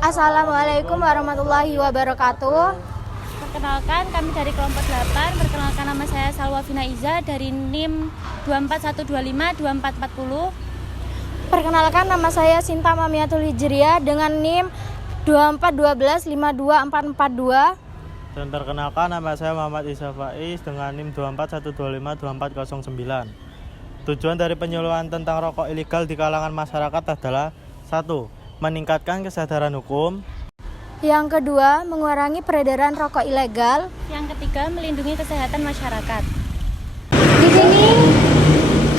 Assalamualaikum warahmatullahi wabarakatuh. Perkenalkan, kami dari kelompok 8. Perkenalkan, nama saya Salwa Vina Iza dari NIM 241252440. Perkenalkan, nama saya Sinta Mamiatul Hijriah dengan NIM 241252442. Dan perkenalkan, nama saya Muhammad Isa Faiz dengan NIM 241252409. Tujuan dari penyuluhan tentang rokok ilegal di kalangan masyarakat adalah 1. Meningkatkan kesadaran hukum. Yang kedua, mengurangi peredaran rokok ilegal. Yang ketiga, melindungi kesehatan masyarakat. Di sini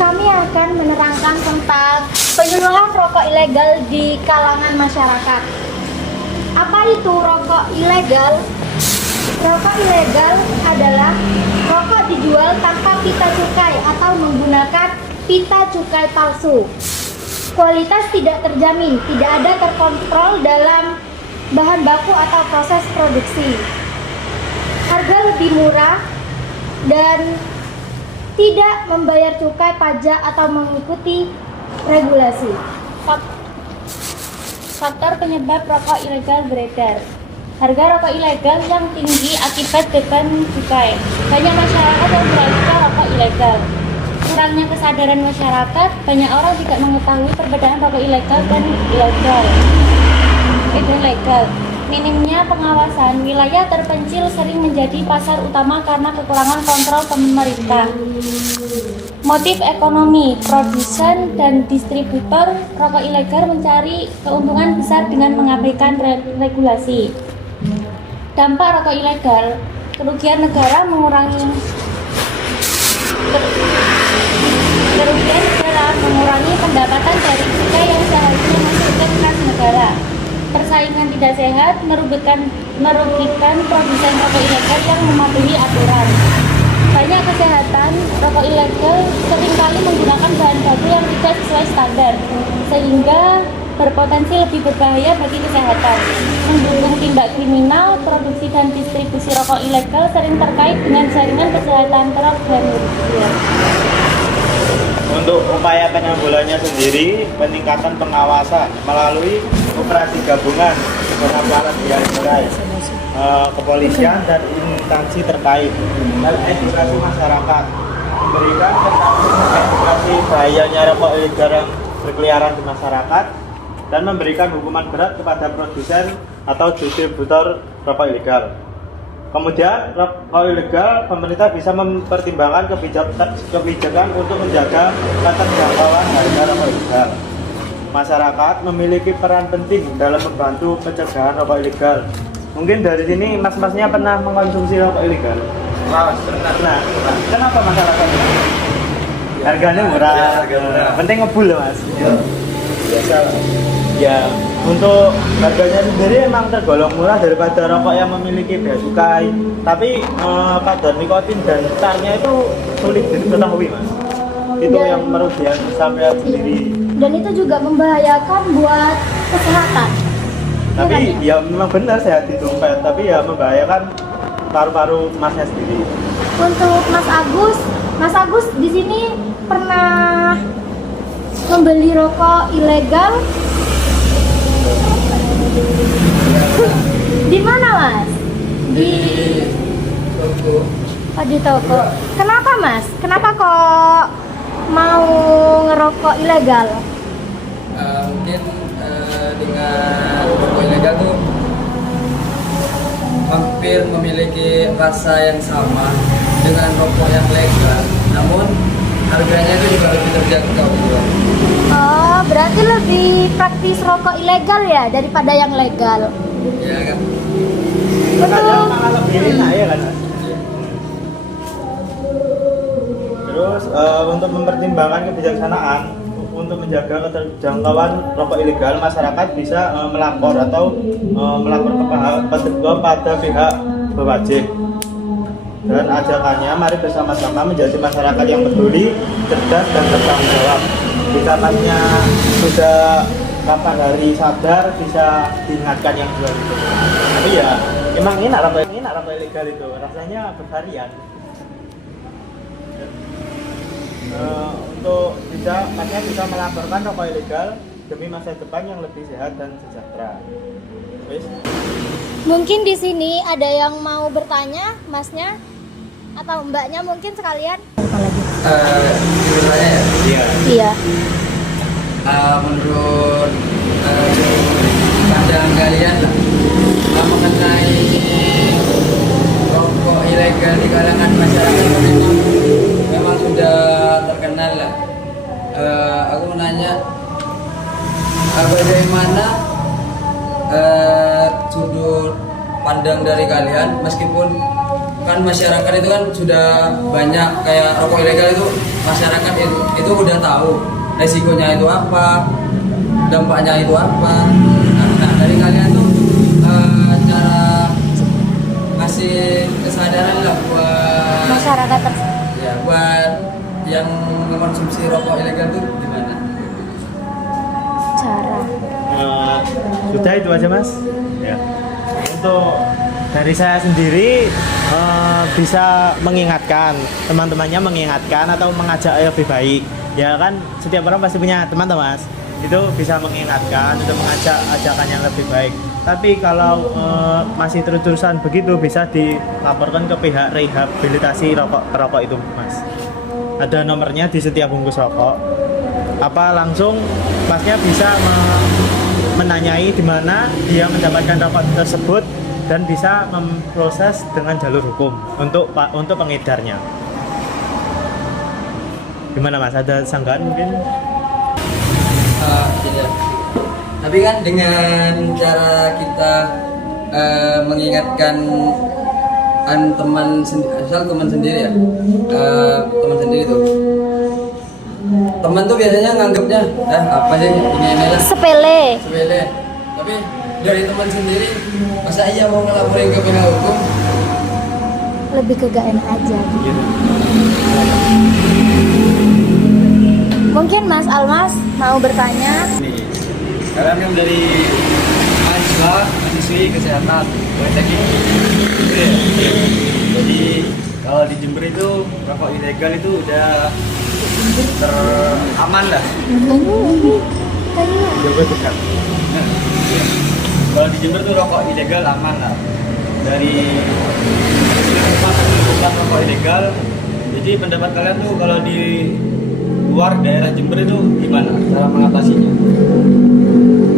kami akan menerangkan tentang penyuluhan rokok ilegal di kalangan masyarakat. Apa itu rokok ilegal? Rokok ilegal adalah rokok dijual tanpa pita cukai atau menggunakan pita cukai palsu. Kualitas tidak terjamin, tidak ada terkontrol dalam bahan baku atau proses produksi. Harga lebih murah dan tidak membayar cukai, pajak atau mengikuti regulasi. Faktor penyebab rokok ilegal beredar. Harga rokok ilegal yang tinggi akibat beban cukai. Banyak masyarakat yang beralih ke rokok ilegal. Kurangnya kesadaran masyarakat, banyak orang tidak mengetahui perbedaan rokok ilegal dan ilegal. Minimnya pengawasan, wilayah terpencil sering menjadi pasar utama karena kekurangan kontrol pemerintah. Motif ekonomi, produsen dan distributor rokok ilegal mencari keuntungan besar dengan mengabaikan regulasi. Dampak rokok ilegal, kerugian negara mengurangi pendapatan dari cukai yang seharusnya masuk ke kas negara. Persaingan tidak sehat merugikan produsen rokok ilegal yang mematuhi aturan. Banyak kesehatan, rokok ilegal seringkali menggunakan bahan baku yang tidak sesuai standar, sehingga berpotensi lebih berbahaya bagi kesehatan. Mendukung tindak kriminal, produksi dan distribusi rokok ilegal sering terkait dengan jaringan kesehatan terorganisir. Untuk upaya penanggulangannya sendiri, peningkatan pengawasan melalui operasi gabungan dengan aparat Bea Cukai, kepolisian dan instansi terkait, dan edukasi masyarakat, memberikan edukasi bahayanya rokok ilegal yang berkeliaran di masyarakat, dan memberikan hukuman berat kepada produsen atau distributor rokok ilegal. Kemudian, rokok ilegal, pemerintah bisa mempertimbangkan kebijakan untuk menjaga keterjangkauan harga rokok ilegal. Masyarakat memiliki peran penting dalam membantu pencegahan rokok ilegal. Mungkin dari sini mas-masnya pernah mengkonsumsi rokok ilegal? Pernah. Kenapa masyarakat? Harganya murah. Penting ngebul loh, Mas. Biasa lah. Ya, untuk harganya sendiri emang tergolong murah daripada rokok yang memiliki bea cukai. Tapi kadar nikotin dan tarnya itu sulit diketahui, Mas. Itu yang merugikan sampai sendiri. Dan itu juga membahayakan buat kesehatan. Tapi ya memang benar sehat di dompet, tapi ya membahayakan paru-paru Masnya sendiri. Untuk Mas Agus di sini pernah membeli rokok ilegal? Di mana, Mas? Di toko. Oh, di toko. Kenapa, Mas? Kenapa kok mau ngerokok ilegal? Mungkin dengan rokok ilegal tuh hampir memiliki rasa yang sama dengan rokok yang legal, namun harganya itu juga lebih terjangkau gitu. Oh, berarti lebih praktis rokok ilegal ya daripada yang legal. Iya kan? Kadang malah lebih enak ya kan, Mas? Terus untuk mempertimbangkan kebijaksanaan untuk menjaga keterjangkauan rokok ilegal, masyarakat bisa melapor atau melapor kepada pihak berwajib. Dan ajakannya, mari bersama-sama menjadi masyarakat yang peduli, cerdas dan bertanggung jawab. Jika Masnya sudah kapan hari sadar, bisa diingatkan yang jual itu. Tapi ya, emang enak rokok ilegal itu, rasanya bervarian. Untuk Masnya bisa melaporkan rokok ilegal demi masa depan yang lebih sehat dan sejahtera. Wis. Mungkin di sini ada yang mau bertanya, masnya atau mbaknya mungkin sekalian. Apalagi? Menurut saya ya, Iya. Iya. menurut pandangan kalian lah, mengenai rokok ilegal di kalangan masyarakat memang sudah terkenal lah. Aku mau nanya, bagaimana sudut pandang dari kalian, meskipun kan masyarakat itu kan sudah banyak kayak rokok ilegal itu, masyarakat itu udah tahu resikonya itu apa, dampaknya itu apa. Nah, dari kalian tuh cara ngasih kesadaran lah buat Masyarakat ya buat yang mengkonsumsi rokok ilegal itu gimana? cara. Sudah itu aja Mas. Ya. Untuk dari saya sendiri bisa mengingatkan teman-temannya, mengingatkan atau mengajak lebih baik. Ya kan setiap orang pasti punya teman Mas. Itu bisa mengingatkan untuk mengajak ajakan yang lebih baik. Tapi kalau masih terus-terusan begitu bisa dilaporkan ke pihak rehabilitasi rokok itu Mas. Ada nomornya di setiap bungkus rokok. Apa langsung Masnya bisa menanyai di mana dia mendapatkan rokok tersebut dan bisa memproses dengan jalur hukum untuk pengedarnya. Gimana Mas? Ada sanggahan mungkin? Iya. Tapi kan dengan cara kita mengingatkan teman sendiri ya, teman sendiri tuh, teman tuh biasanya nganggapnya apa sih ini lah Sepele. sepele. Tapi dari teman sendiri, masa iya mau ngelaporin ke pihak hukum? Lebih ke gak enak aja. Gitu. Mungkin Mas Almas mau bertanya. Nih, sekarang yang dari mahasiswi kesehatan Politeknik. Jadi kalau di Jember itu rokok ilegal itu udah teraman lah. Jauh dekat. Kalau di Jember tuh rokok ilegal aman lah. Dari bukan rokok ilegal. Jadi pendapat kalian tuh kalau di luar daerah Jember itu gimana cara mengatasinya?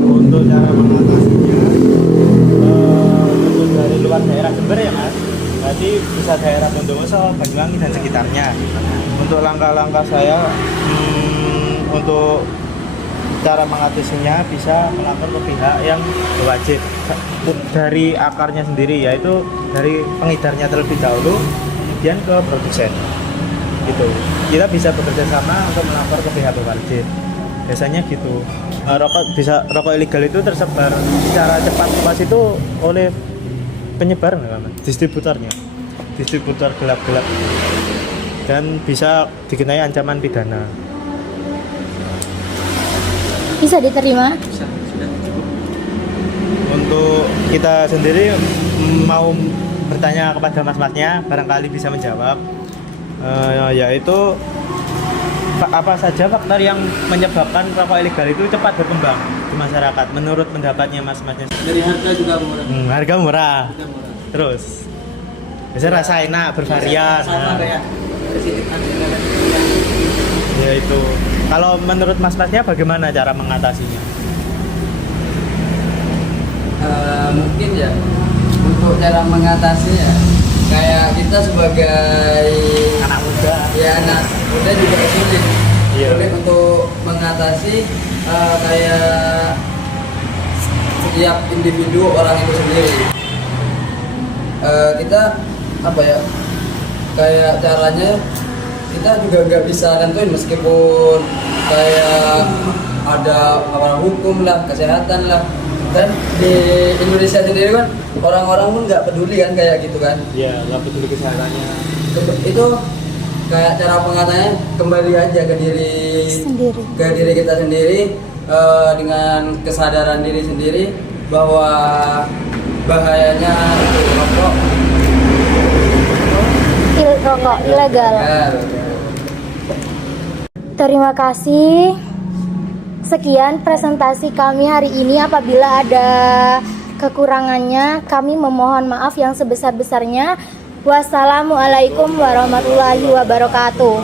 Untuk cara mengatasinya untuk dari luar daerah Jember ya Mas. Berarti bisa daerah Bondowoso, Banyuwangi dan sekitarnya. Untuk langkah-langkah saya untuk cara mengatasinya bisa melapor ke pihak yang berwajib dari akarnya sendiri, yaitu dari pengedarnya terlebih dahulu kemudian ke produsen gitu. Kita bisa bekerja sama untuk melapor ke pihak berwajib biasanya gitu. Rokok ilegal itu tersebar secara cepat luas itu oleh penyebar distributor gelap-gelap dan bisa dikenai ancaman pidana. Bisa diterima? Bisa, sudah cukup. Untuk kita sendiri mau bertanya kepada mas-masnya, barangkali bisa menjawab, yaitu apa saja faktor yang menyebabkan rokok ilegal itu cepat berkembang di masyarakat menurut pendapatnya mas-masnya? Dari harga juga murah. Harga murah. Harga murah. Terus biasanya rasa enak, bervarian. Sama kayak Ya itu. Kalau menurut mas-masnya bagaimana cara mengatasinya? Mungkin ya untuk cara mengatasinya kayak kita sebagai Anak muda. ya anak muda juga sulit. Iya. Sulit untuk mengatasi kayak setiap individu orang itu sendiri. Kita apa ya, kayak caranya kita juga nggak bisa nentuin, meskipun kayak ada aparat hukum lah, kesehatan lah, dan di Indonesia sendiri kan orang-orang pun nggak peduli kan kayak gitu kan. Iya, nggak peduli kesehatannya. Itu kayak cara pengatanya kembali aja ke diri kita sendiri, dengan kesadaran diri sendiri bahwa bahayanya Rokok ilegal. Terima kasih Sekian presentasi kami hari ini. Apabila ada kekurangannya, kami memohon maaf yang sebesar-besarnya. Wassalamualaikum warahmatullahi wabarakatuh.